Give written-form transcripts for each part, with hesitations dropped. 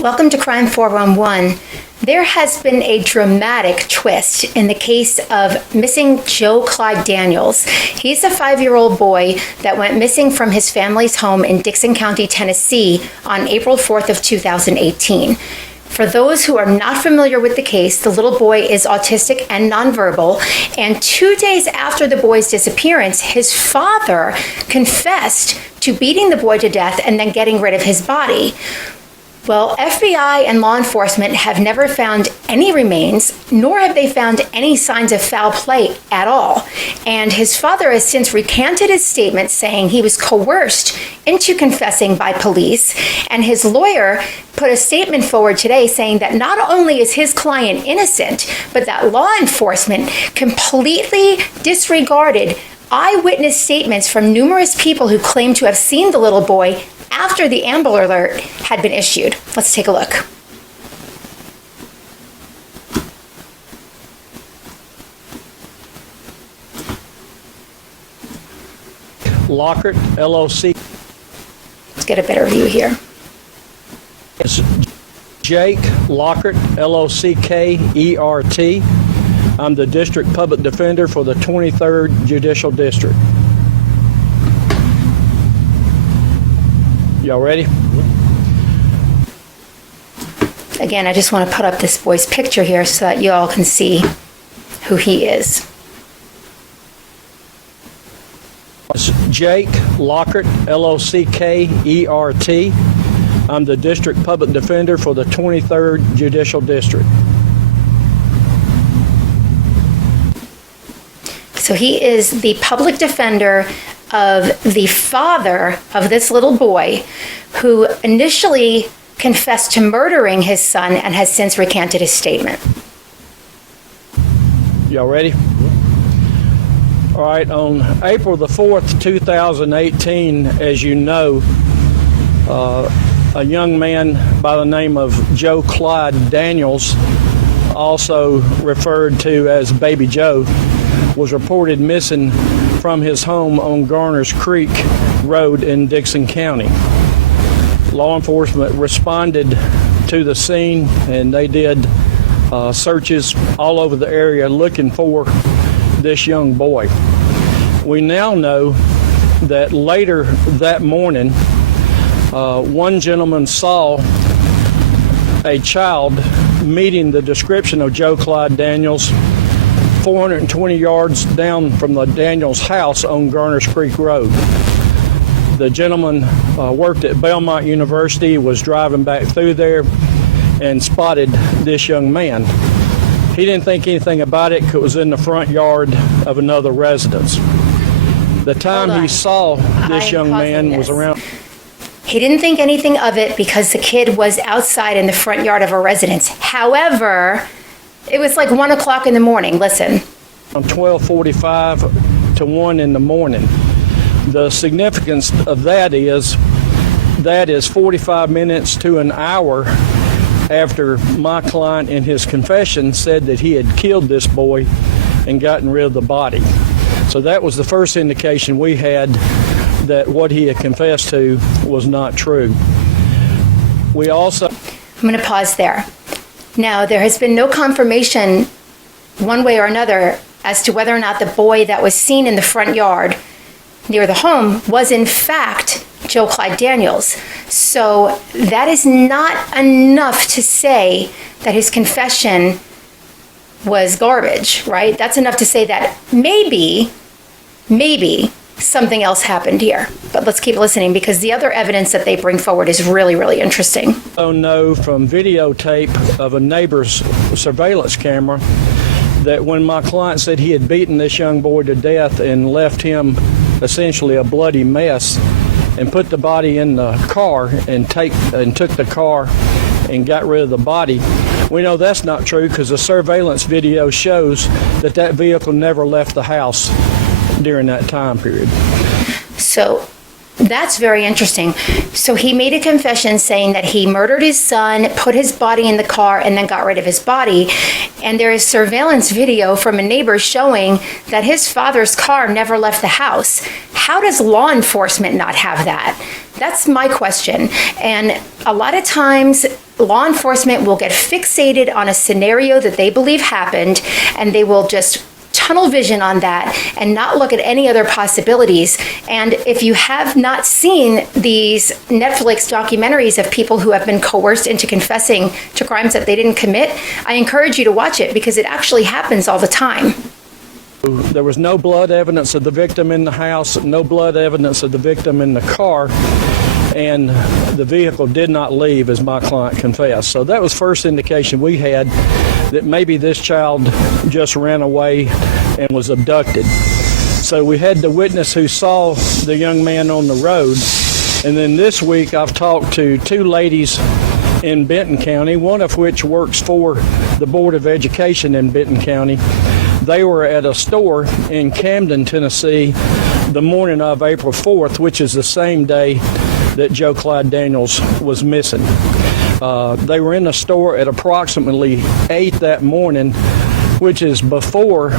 Welcome to Crime 411. There has been a dramatic twist in the case of missing Joe Clyde Daniels. He's a 5-year-old boy that went missing from his family's home in Dickson County, Tennessee on April 4th of 2018. For those who are not familiar with the case, the little boy is autistic and nonverbal, and 2 days after the boy's disappearance, his father confessed to beating the boy to death and then getting rid of his body. Well, FBI and law enforcement have never found any remains, nor have they found any signs of foul play at all. And his father has since recanted his statement, saying he was coerced into confessing by police. And his lawyer put a statement forward today saying that not only is his client innocent, but that law enforcement completely disregarded eyewitness statements from numerous people who claim to have seen the little boy after the Amber Alert had been issued. Let's take a look. Lockert, LOC. Let's get a better view here. It's Jake Lockert, Lockert. I'm the District Public Defender for the 23rd Judicial District. Y'all ready? Again, I just want to put up this boy's picture here so that you all can see who he is. It's Jake Lockert, Lockert. I'm the District Public Defender for the 23rd Judicial District. So he is the public defender of the father of this little boy who initially confessed to murdering his son and has since recanted his statement. Y'all ready? All right, on April the 4th, 2018, as you know, a young man by the name of Joe Clyde Daniels, also referred to as Baby Joe, was reported missing from his home on Garners Creek Road in Dickson County. Law enforcement responded to the scene and they did searches all over the area looking for this young boy. We now know that later that morning, one gentleman saw a child meeting the description of Joe Clyde Daniels 420 yards down from the Daniels house on Garners Creek Road. The gentleman worked at Belmont University, was driving back through there and spotted this young man. He didn't think anything about it because it was in the front yard of another residence. The time he saw this young man was around... He didn't think anything of it because the kid was outside in the front yard of a residence. However, it was like 1 o'clock in the morning. Listen. From 12:45 to 1 in the morning. The significance of that is 45 minutes to an hour after my client in his confession said that he had killed this boy and gotten rid of the body. So that was the first indication we had that what he had confessed to was not true. We also... I'm going to pause there. Now, there has been no confirmation one way or another as to whether or not the boy that was seen in the front yard near the home was in fact Joe Clyde Daniels. So that is not enough to say that his confession was garbage, right? That's enough to say that maybe something else happened here. But let's keep listening because the other evidence that they bring forward is really, really interesting. I know from videotape of a neighbor's surveillance camera that when my client said he had beaten this young boy to death and left him essentially a bloody mess and put the body in the car and took the car and got rid of the body, we know that's not true because the surveillance video shows that that vehicle never left the house during that time period. So that's very interesting. So he made a confession saying that he murdered his son, put his body in the car, and then got rid of his body. And there is surveillance video from a neighbor showing that his father's car never left the house. How does law enforcement not have that? That's my question. And a lot of times law enforcement will get fixated on a scenario that they believe happened, and they will just tunnel vision on that and not look at any other possibilities. And if you have not seen these Netflix documentaries of people who have been coerced into confessing to crimes that they didn't commit, I encourage you to watch it, because it actually happens all the time. There was no blood evidence of the victim in the house, no blood evidence of the victim in the car, and the vehicle did not leave, as my client confessed. So that was first indication we had that maybe this child just ran away and was abducted. So we had the witness who saw the young man on the road, and then this week I've talked to two ladies in Benton County, one of which works for the Board of Education in Benton County. They were at a store in Camden, Tennessee, the morning of April 4th, which is the same day that Joe Clyde Daniels was missing. They were in the store at approximately 8 that morning, which is before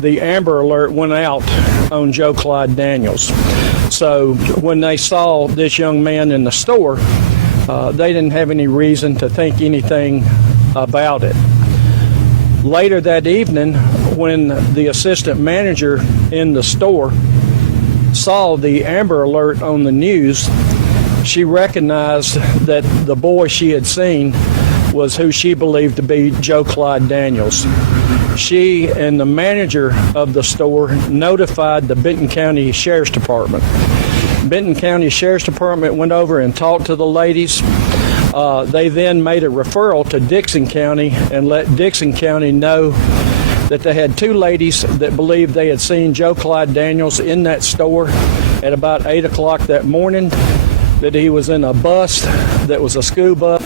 the Amber Alert went out on Joe Clyde Daniels. So when they saw this young man in the store, they didn't have any reason to think anything about it. Later that evening, when the assistant manager in the store saw the Amber Alert on the news, she recognized that the boy she had seen was who she believed to be Joe Clyde Daniels. She and the manager of the store notified the Benton County Sheriff's Department. Benton County Sheriff's Department went over and talked to the ladies. They then made a referral to Dixon County and let Dixon County know that they had two ladies that believed they had seen Joe Clyde Daniels in that store at about 8 o'clock that morning, that he was in a bus that was a school bus.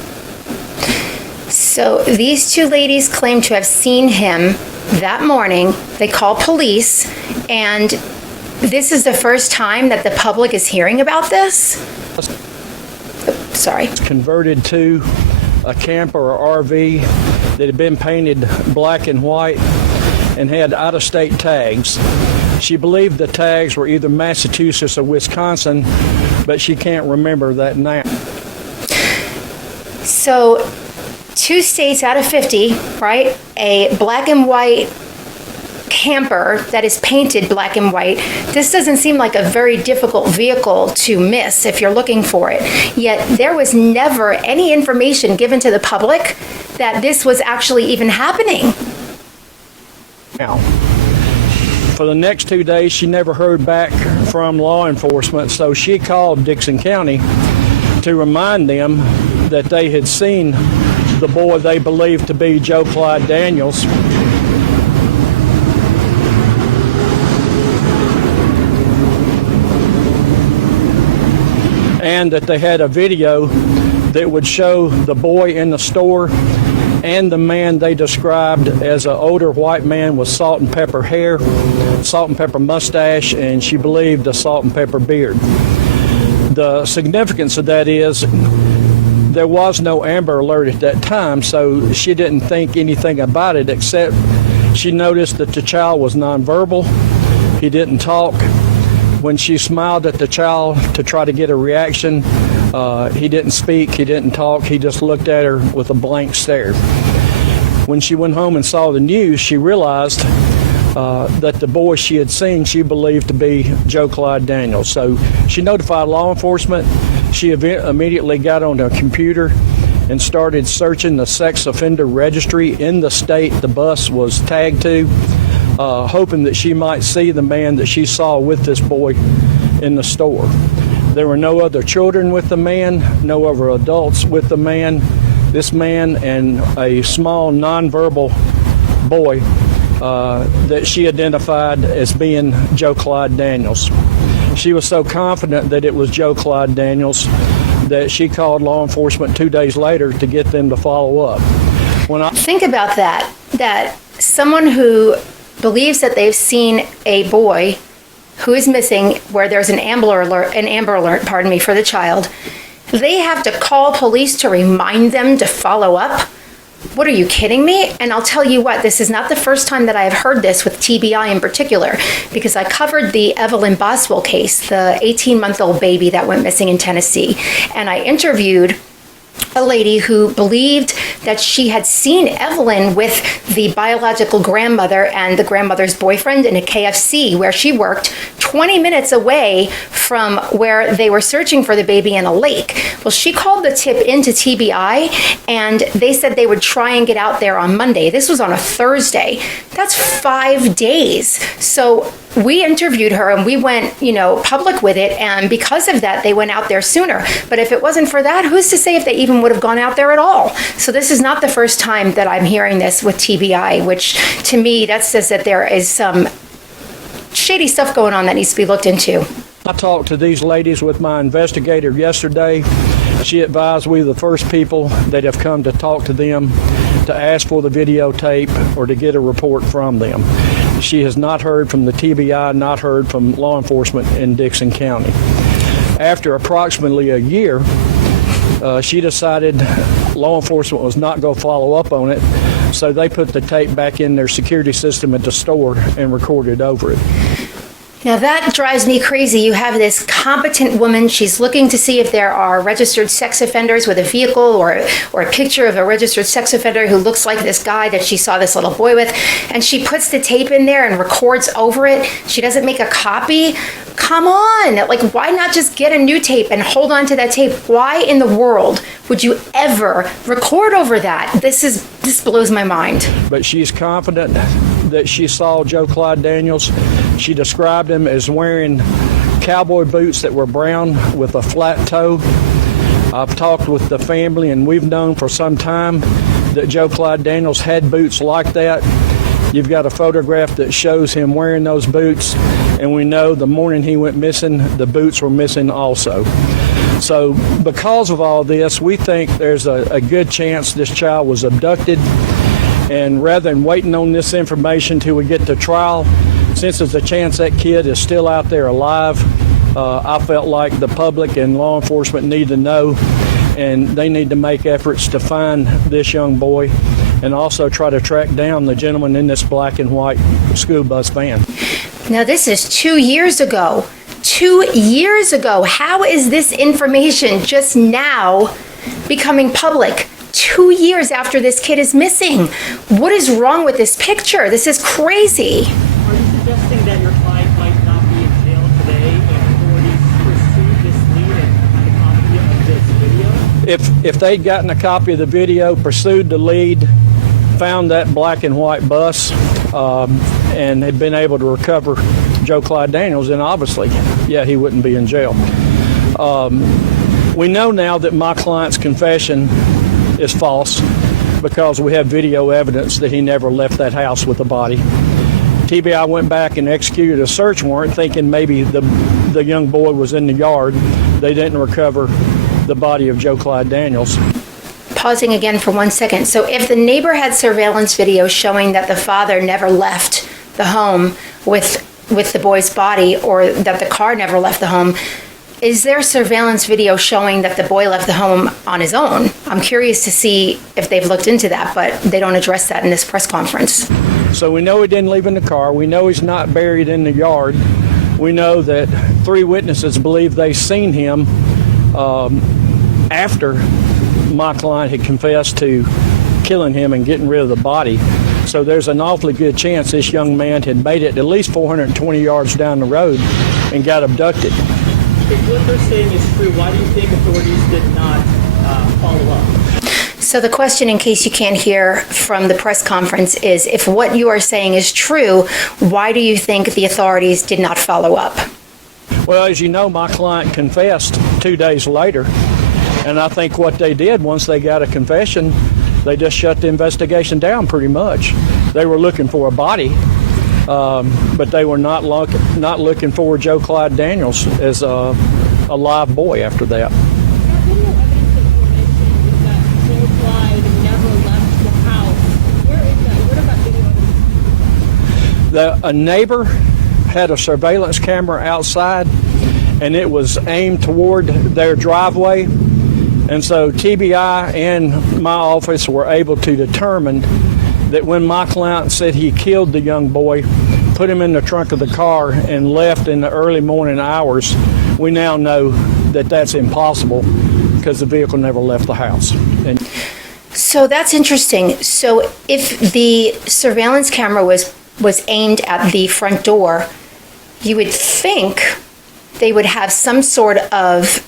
So these two ladies claim to have seen him that morning. They call police, and this is the first time that the public is hearing about this? Sorry. Converted to a camper or RV that had been painted black and white and had out-of-state tags. She believed the tags were either Massachusetts or Wisconsin, but she can't remember that now. So 2 states out of 50, right? A black and white camper that is painted black and white. This doesn't seem like a very difficult vehicle to miss if you're looking for it. Yet there was never any information given to the public that this was actually even happening. Now, for the next 2 days, she never heard back from law enforcement, so she called Dixon County to remind them that they had seen the boy they believed to be Joe Clyde Daniels. And that they had a video that would show the boy in the store and the man they described as an older white man with salt and pepper hair, salt and pepper mustache, and she believed a salt and pepper beard. The significance of that is there was no Amber Alert at that time, so she didn't think anything about it, except she noticed that the child was nonverbal. He didn't talk. When she smiled at the child to try to get a reaction, he didn't speak, he didn't talk, he just looked at her with a blank stare. When she went home and saw the news, she realized that the boy she had seen, she believed to be Joe Clyde Daniels. So she notified law enforcement. She immediately got on a computer and started searching the sex offender registry in the state the bus was tagged to, hoping that she might see the man that she saw with this boy in the store. There were no other children with the man, no other adults with the man. This man and a small nonverbal boy that she identified as being Joe Clyde Daniels. She was so confident that it was Joe Clyde Daniels that she called law enforcement 2 days later to get them to follow up. Think about that someone who believes that they've seen a boy who is missing, where there's an Amber Alert, for the child, they have to call police to remind them to follow up. What, are you kidding me? And I'll tell you what, this is not the first time that I have heard this with TBI in particular, because I covered the Evelyn Boswell case, the 18-month-old baby that went missing in Tennessee, and I interviewed A lady who believed that she had seen Evelyn with the biological grandmother and the grandmother's boyfriend in a KFC where she worked 20 minutes away from where they were searching for the baby in a lake. Well, she called the tip into TBI and they said they would try and get out there on Monday. This was on a Thursday. That's 5 days. So we interviewed her and we went, public with it. And because of that, they went out there sooner. But if it wasn't for that, who's to say if they even would have gone out there at all? So this is not the first time that I'm hearing this with TBI, which to me, that says that there is some shady stuff going on that needs to be looked into. I talked to these ladies with my investigator yesterday. She advised we the first people that have come to talk to them to ask for the videotape or to get a report from them. She has not heard from the TBI, not heard from law enforcement in Dixon County. After approximately a year, she decided law enforcement was not going to follow up on it, so they put the tape back in their security system at the store and recorded over it. Now that drives me crazy. You have this competent woman. She's looking to see if there are registered sex offenders with a vehicle or a picture of a registered sex offender who looks like this guy that she saw this little boy with. And she puts the tape in there and records over it. She doesn't make a copy. Come on. Why not just get a new tape and hold on to that tape? Why in the world would you ever record over that? This blows my mind. But she's confident that she saw Joe Clyde Daniels. She described him as wearing cowboy boots that were brown with a flat toe. I've talked with the family, and we've known for some time that Joe Clyde Daniels had boots like that. You've got a photograph that shows him wearing those boots, and we know the morning he went missing, the boots were missing also. So because of all this, we think there's a good chance this child was abducted, and rather than waiting on this information till we get to trial, since there's a chance that kid is still out there alive, I felt like the public and law enforcement need to know, and they need to make efforts to find this young boy and also try to track down the gentleman in this black and white school bus van. Now this is 2 years ago. 2 years ago. How is this information just now becoming public? 2 years after this kid is missing. What is wrong with this picture? This is crazy. Are you suggesting that your client might not be in jail today if authorities pursued this lead and had a copy of this video? If they'd gotten a copy of the video, pursued the lead, found that black and white bus, and had been able to recover Joe Clyde Daniels, then obviously, yeah, he wouldn't be in jail. We know now that my client's confession is false because we have video evidence that he never left that house with the body. TBI went back and executed a search warrant thinking maybe the young boy was in the yard. They didn't recover the body of Joe Clyde Daniels. Pausing again for 1 second. So if the neighbor had surveillance video showing that the father never left the home with the boy's body, or that the car never left the home, is there surveillance video showing that the boy left the home on his own? I'm curious to see if they've looked into that, but they don't address that in this press conference. So we know he didn't leave in the car. We know he's not buried in the yard. We know that 3 witnesses believe they seen him after my client had confessed to killing him and getting rid of the body. So there's an awfully good chance this young man had made it at least 420 yards down the road and got abducted. If what they're saying is true, why do you think authorities did not follow up? So the question, in case you can't hear from the press conference, is if what you are saying is true, why do you think the authorities did not follow up? Well, as you know, my client confessed 2 days later, and I think what they did once they got a confession, they just shut the investigation down pretty much. They were looking for a body, but they were not looking for Joe Clyde Daniels as a live boy after that. A neighbor had a surveillance camera outside, and it was aimed toward their driveway. And so TBI and my office were able to determine that when my client said he killed the young boy, put him in the trunk of the car, and left in the early morning hours, we now know that that's impossible because the vehicle never left the house. And So that's interesting. So if the surveillance camera was aimed at the front door, you would think they would have some sort of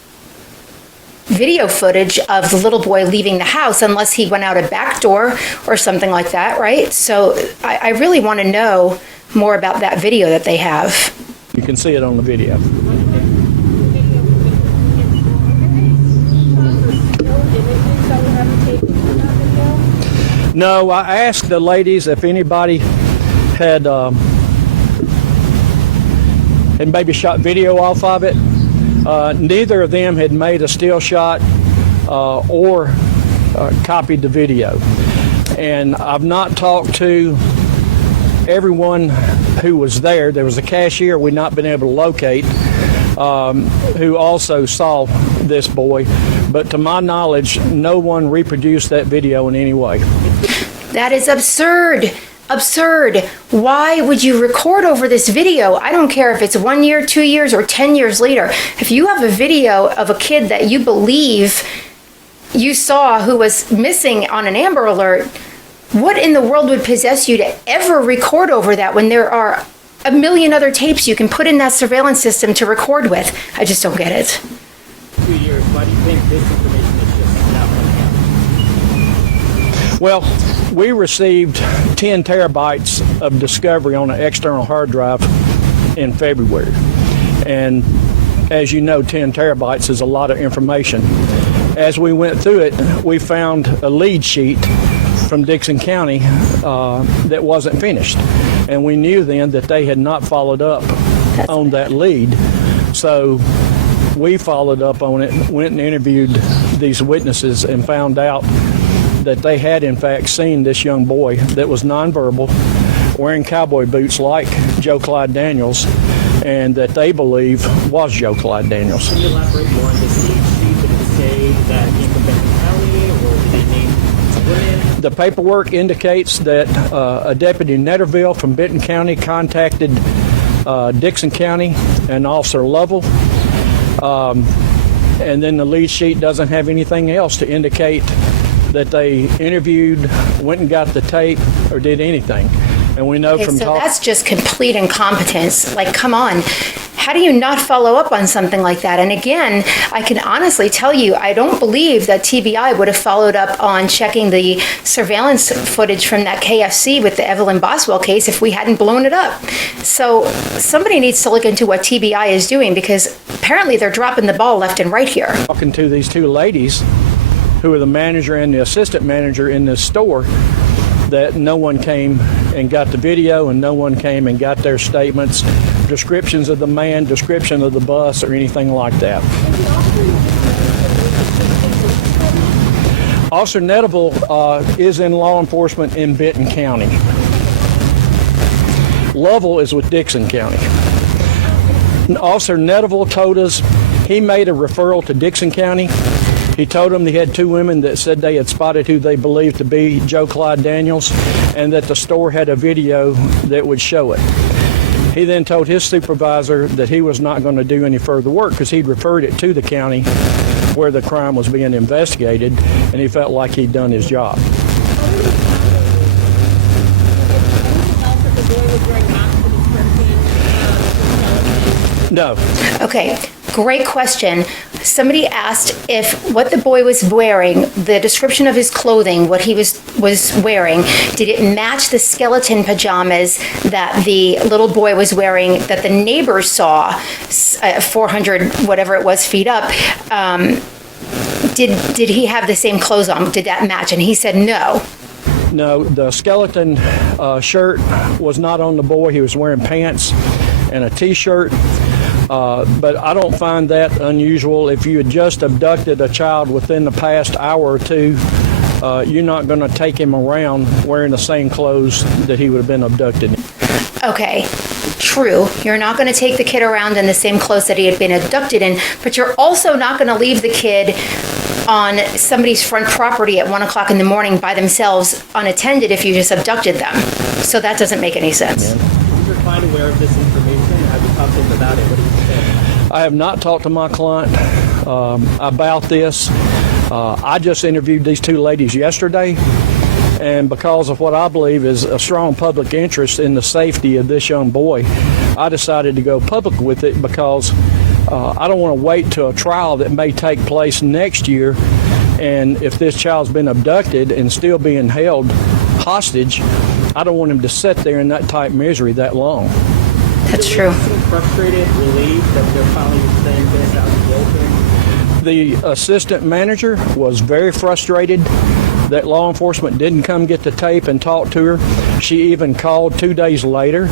video footage of the little boy leaving the house, unless he went out a back door or something like that, right? So I really want to know more about that video that they have. you can see it on the video. No, I asked the ladies if anybody had maybe shot video off of it. Neither of them had made a still shot or copied the video. And I've not talked to everyone who was there. There was a cashier we'd not been able to locate who also saw this boy. But to my knowledge, no one reproduced that video in any way. That is absurd. Absurd. Why would you record over this video? I don't care if it's 1 year, 2 years, or 10 years later. If you have a video of a kid that you believe you saw who was missing on an Amber Alert, what in the world would possess you to ever record over that when there are a million other tapes you can put in that surveillance system to record with? I just don't get it. 2 years. Why do you think this information is just out right now? Well, we received 10 terabytes of discovery on an external hard drive in February. And as you know, 10 terabytes is a lot of information. As we went through it, we found a lead sheet from Dixon County that wasn't finished. And we knew then that they had not followed up on that lead. So we followed up on it, went and interviewed these witnesses and found out that they had in fact seen this young boy that was nonverbal, wearing cowboy boots like Joe Clyde Daniels, and that they believe was Joe Clyde Daniels. Can you elaborate more on this lead sheet? Did it say that he came from Benton County, or did they name women? The paperwork indicates that a Deputy Netterville from Benton County contacted Dixon County and Officer Lovell. And then the lead sheet doesn't have anything else to indicate that they interviewed, went and got the tape, or did anything. And we know Okay, from so talk. that's just complete incompetence. Like, come on. How do you not follow up on something like that? And again, I can honestly tell you, I don't believe that TBI would have followed up on checking the surveillance footage from that KFC with the Evelyn Boswell case if we hadn't blown it up. So somebody needs to look into what TBI is doing, because apparently they're dropping the ball left and right here. Talking to these two ladies who are the manager and the assistant manager in this store, that no one came and got the video, and no one came and got their statements, descriptions of the man, description of the bus, or anything like that. Officer Netterville is in law enforcement in Benton County. Lovell is with Dixon County. Officer Netterville told us he made a referral to Dixon County. He told them he had two women that said they had spotted who they believed to be Joe Clyde Daniels, and that the store had a video that would show it. He then told his supervisor that he was not going to do any further work because he'd referred it to the county where the crime was being investigated, and he felt like he'd done his job. No. Okay, great question. Somebody asked if what the boy was wearing, the description of his clothing, what he was wearing, did it match the skeleton pajamas that the little boy was wearing that the neighbors saw 400 whatever it was feet up? Did he have the same clothes on? Did that match? And he said no. No, the skeleton shirt was not on the boy. He was wearing pants and a T-shirt. But I don't find that unusual. If you had just abducted a child within the past hour or two, you're not going to take him around wearing the same clothes that he would have been abducted in. Okay, true. You're not going to take the kid around in the same clothes that he had been abducted in, but you're also not going to leave the kid on somebody's front property at 1 o'clock in the morning by themselves unattended if you just abducted them. So that doesn't make any sense. You're quite aware of this information. Have you talked to him about it? What do you think? I have not talked to my client about this. I just interviewed these two ladies yesterday, and because of what I believe is a strong public interest in the safety of this young boy, I decided to go public with it because I don't want to wait till a trial that may take place next year, and if this child's been abducted and still being held hostage, I don't want him to sit there in that type misery that long. That's true. Seem frustrated, relieved that they're finally saying this out in the open. The assistant manager was very frustrated that law enforcement didn't come get the tape and talk to her. She even called 2 days later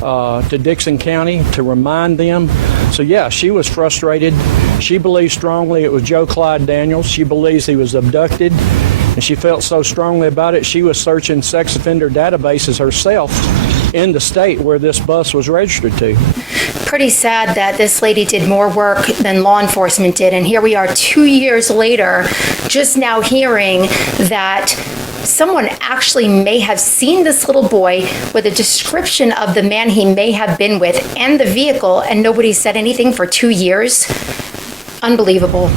to Dixon County to remind them. So yeah, she was frustrated. She believes strongly it was Joe Clyde Daniels. She believes he was abducted, and she felt so strongly about it, she was searching sex offender databases herself in the state where this bus was registered to. Pretty sad that this lady did more work than law enforcement did, and here we are 2 years later, just now hearing that someone actually may have seen this little boy with a description of the man he may have been with and the vehicle, and nobody said anything for 2 years. Unbelievable.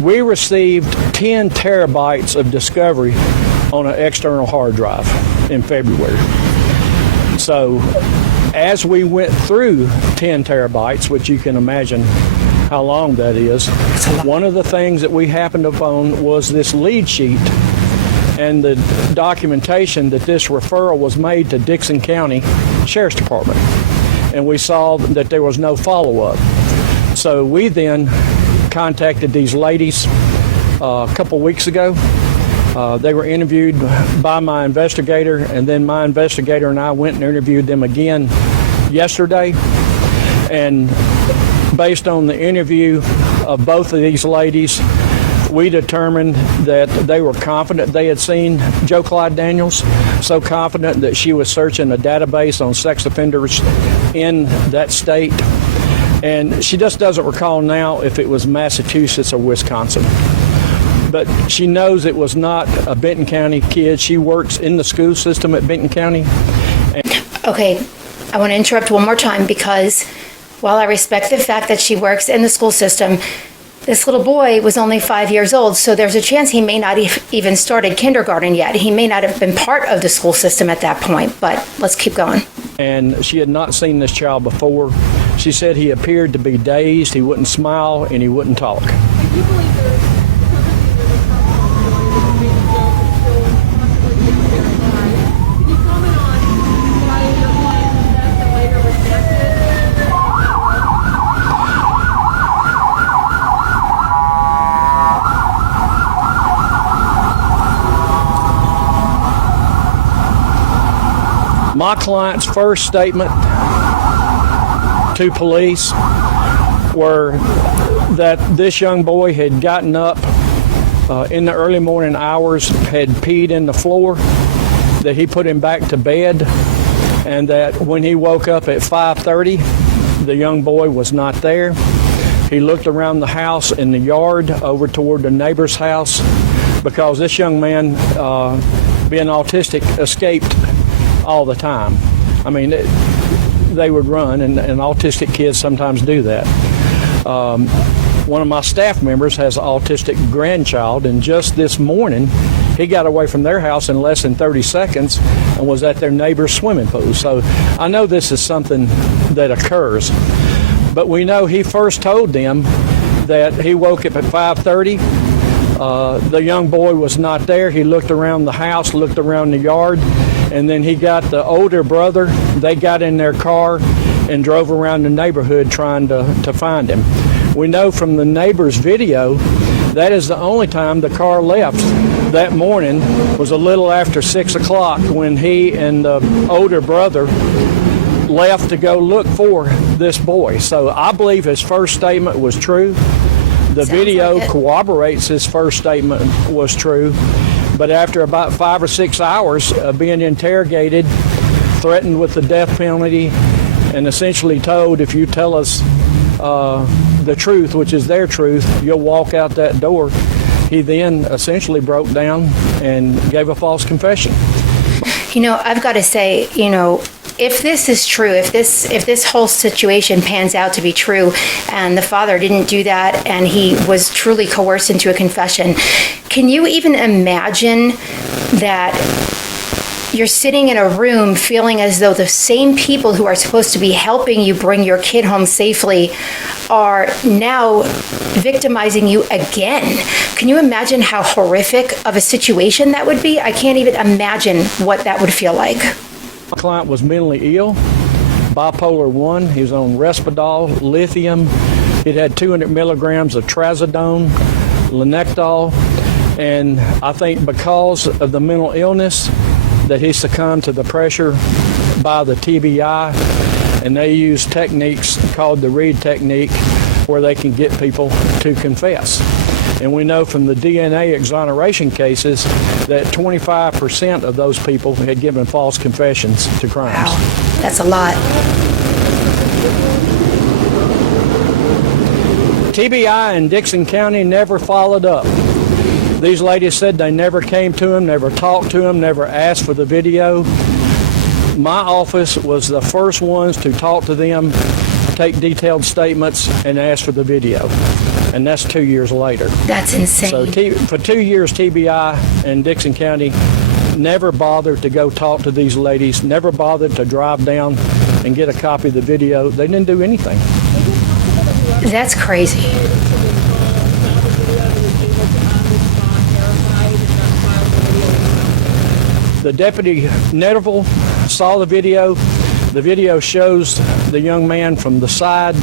We received 10 terabytes of discovery on an external hard drive in February. So as we went through 10 terabytes, which you can imagine how long that is, one of the things that we happened upon was this lead sheet and the documentation that this referral was made to Dixon County Sheriff's Department. And we saw that there was no follow-up. So we then contacted these ladies a couple weeks ago. They were interviewed by my investigator, and then my investigator and I went and interviewed them again yesterday. And based on the interview of both of these ladies, we determined that they were confident they had seen Joe Clyde Daniels, so confident that she was searching a database on sex offenders in that state. And she just doesn't recall now if it was Massachusetts or Wisconsin. But she knows it was not a Benton County kid. She works in the school system at Benton County. Okay, I want to interrupt one more time because while I respect the fact that she works in the school system, this little boy was only 5 years old, so there's a chance he may not even started kindergarten yet. He may not have been part of the school system at that point, but let's keep going. And she had not seen this child before. She said he appeared to be dazed, he wouldn't smile, and he wouldn't talk. My client's first statement to police were that this young boy had gotten up in the early morning hours, had peed in the floor, that he put him back to bed, and that when he woke up at 5:30, the young boy was not there. He looked around the house in the yard over toward the neighbor's house because this young man, being autistic, escaped all the time. I mean, they would run, and autistic kids sometimes do that. One of my staff members has an autistic grandchild, and just this morning, he got away from their house in less than 30 seconds and was at their neighbor's swimming pool. So I know this is something that occurs. But we know he first told them that he woke up at 5:30. The young boy was not there. He looked around the house, looked around the yard, and then he got the older brother. They got in their car and drove around the neighborhood trying to find him. We know from the neighbor's video that is the only time the car left that morning was a little after 6 o'clock when he and the older brother left to go look for this boy. So I believe his first statement was true. The video corroborates his first statement was true. But after about 5 or 6 hours of being interrogated, threatened with the death penalty, and essentially told, if you tell us the truth, which is their truth, you'll walk out that door, he then essentially broke down and gave a false confession. I've got to say, if this is true, if this whole situation pans out to be true, and the father didn't do that, and he was truly coerced into a confession, can you even imagine that you're sitting in a room feeling as though the same people who are supposed to be helping you bring your kid home safely are now victimizing you again? Can you imagine how horrific of a situation that would be? I can't even imagine what that would feel like. My client was mentally ill, bipolar 1. He was on Risperdal, lithium. He'd had 200 milligrams of trazodone, Lenectol, and I think because of the mental illness that he succumbed to the pressure by the TBI, and they use techniques called the Reed technique where they can get people to confess. And we know from the DNA exoneration cases that 25% of those people had given false confessions to crimes. Wow, that's a lot. TBI in Dixon County never followed up. These ladies said they never came to him, never talked to him, never asked for the video. My office was the first ones to talk to them, take detailed statements, and ask for the video. And that's 2 years later. That's insane. So for 2 years, TBI in Dixon County never bothered to go talk to these ladies, never bothered to drive down and get a copy of the video. They didn't do anything. That's crazy. The deputy Netterville saw the video. The video shows the young man from the side.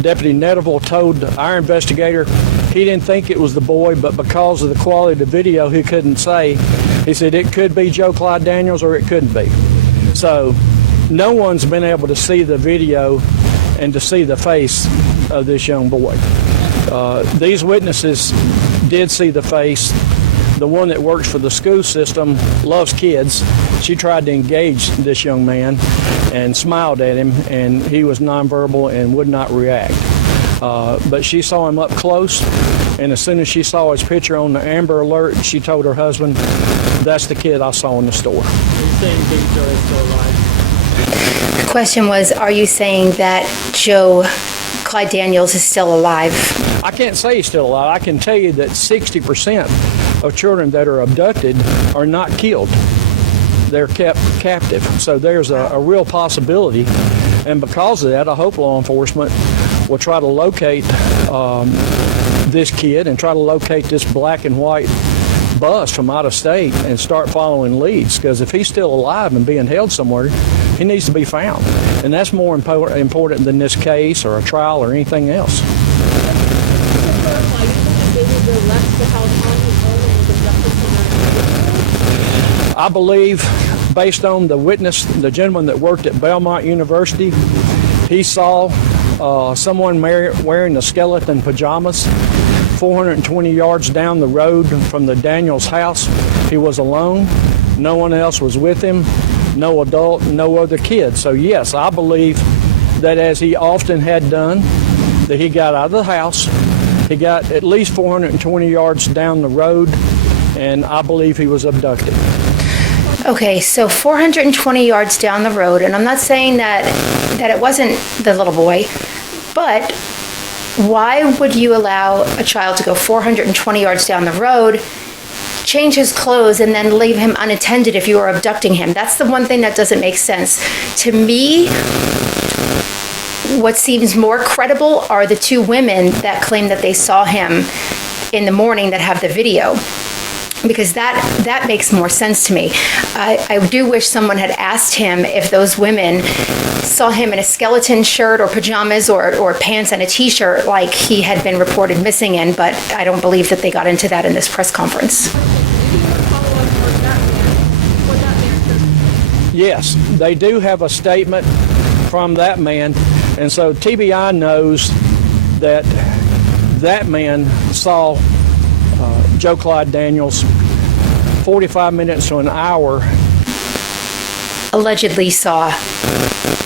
Deputy Netterville told our investigator he didn't think it was the boy, but because of the quality of the video, he couldn't say. He said it could be Joe Clyde Daniels or it couldn't be. So no one's been able to see the video and to see the face of this young boy. These witnesses did see the face. The one that works for the school system loves kids. She tried to engage this young man and smiled at him, and he was nonverbal and would not react. But she saw him up close, and as soon as she saw his picture on the Amber Alert, she told her husband, "That's the kid I saw in the store." Are you saying Big Joe is still alive? The question was, are you saying that Joe Clyde Daniels is still alive? I can't say he's still alive. I can tell you that 60% of children that are abducted are not killed. They're kept captive. So there's a real possibility. And because of that, I hope law enforcement will try to locate this kid and try to locate this black and white bus from out of state and start following leads. Because if he's still alive and being held somewhere, he needs to be found. And that's more important than this case or a trial or anything else. I believe, based on the witness, the gentleman that worked at Belmont University, he saw someone wearing the skeleton pajamas 420 yards down the road from the Daniels house. He was alone. No one else was with him. No adult, no other kid. So yes, I believe that, as he often had done, that he got out of the house. He got at least 420 yards down the road, and I believe he was abducted. Okay, so 420 yards down the road, and I'm not saying that it wasn't the little boy, but why would you allow a child to go 420 yards down the road, change his clothes, and then leave him unattended if you were abducting him? That's the one thing that doesn't make sense. To me, what seems more credible are the two women that claim that they saw him in the morning that have the video, because that makes more sense to me. I do wish someone had asked him if those women saw him in a skeleton shirt or pajamas or pants and a t-shirt like he had been reported missing in, but I don't believe that they got into that in this press conference. Yes, they do have a statement from that man, and so TBI knows that that man saw Joe Clyde Daniels 45 minutes to an hour. Allegedly saw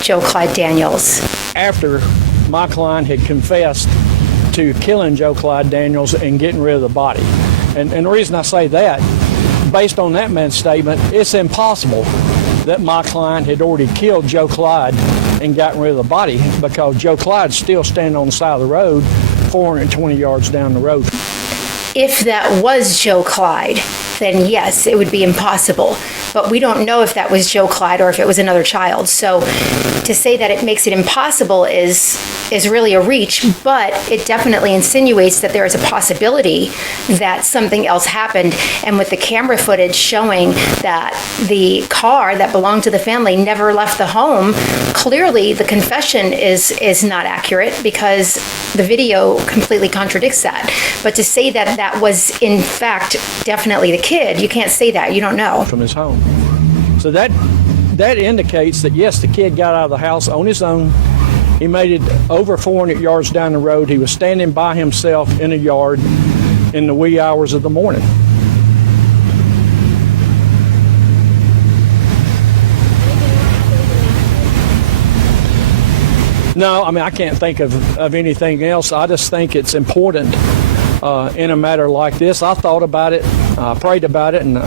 Joe Clyde Daniels. After my client had confessed to killing Joe Clyde Daniels and getting rid of the body. And the reason I say that, based on that man's statement, it's impossible that my client had already killed Joe Clyde and gotten rid of the body, because Joe Clyde's still standing on the side of the road 420 yards down the road. If that was Joe Clyde, then yes, it would be impossible. But we don't know if that was Joe Clyde or if it was another child. So to say that it makes it impossible is really a reach, but it definitely insinuates that there is a possibility that something else happened. And with the camera footage showing that the car that belonged to the family never left the home, clearly the confession is not accurate, because the video completely contradicts that. But to say that that was in fact definitely the kid, you can't say that. You don't know. From his home. So that indicates that yes, the kid got out of the house on his own. He made it over 400 yards down the road. He was standing by himself in a yard in the wee hours of the morning. No, I mean, I can't think of anything else. I just think it's important in a matter like this. I thought about it, prayed about it, and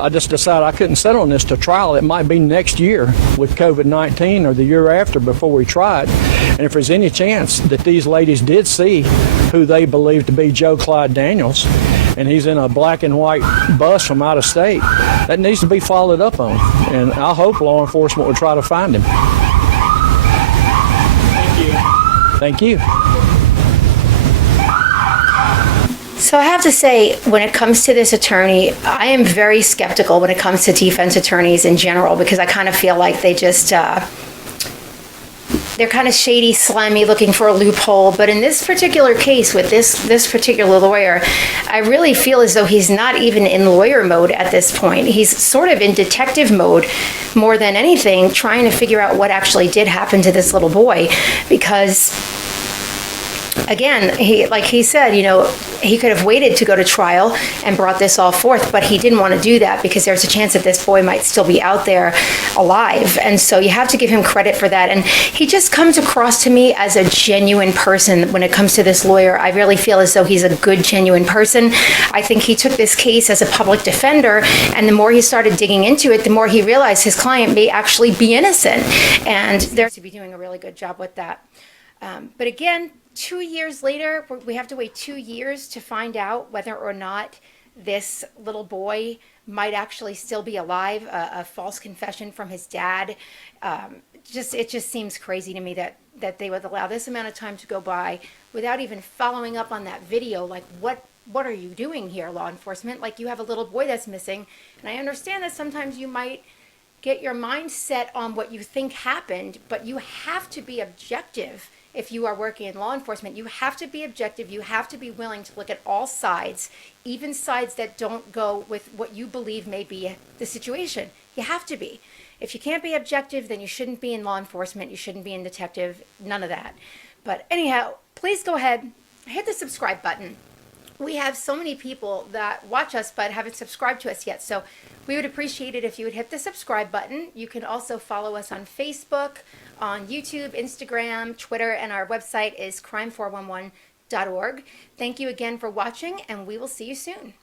I just decided I couldn't settle on this to trial. It might be next year with COVID-19 or the year after before we try it. And if there's any chance that these ladies did see who they believe to be Joe Clyde Daniels, and he's in a black and white bus from out of state, that needs to be followed up on. And I hope law enforcement will try to find him. Thank you. So I have to say, when it comes to this attorney, I am very skeptical when it comes to defense attorneys in general, because I kind of feel like they just, they're kind of shady, slimy, looking for a loophole. But in this particular case with this particular lawyer, I really feel as though he's not even in lawyer mode at this point. He's sort of in detective mode more than anything, trying to figure out what actually did happen to this little boy, because again, like he said, he could have waited to go to trial and brought this all forth, but he didn't want to do that because there's a chance that this boy might still be out there alive. And so you have to give him credit for that. And he just comes across to me as a genuine person when it comes to this lawyer. I really feel as though he's a good, genuine person. I think he took this case as a public defender, and the more he started digging into it, the more he realized his client may actually be innocent. And they're to be doing a really good job with that. But again, 2 years later, we have to wait 2 years to find out whether or not this little boy might actually still be alive. A false confession from his dad. It just seems crazy to me that they would allow this amount of time to go by without even following up on that video. Like, what are you doing here, law enforcement? Like, you have a little boy that's missing, and I understand that sometimes you might get your mind set on what you think happened, but you have to be objective. If you are working in law enforcement, you have to be objective. You have to be willing to look at all sides, even sides that don't go with what you believe may be the situation. You have to be. If you can't be objective, then you shouldn't be in law enforcement. You shouldn't be in detective, none of that. But anyhow, please go ahead, hit the subscribe button. We have so many people that watch us but haven't subscribed to us yet. So we would appreciate it if you would hit the subscribe button. You can also follow us on Facebook, on YouTube, Instagram, Twitter, and our website is crime411.org. Thank you again for watching, and we will see you soon.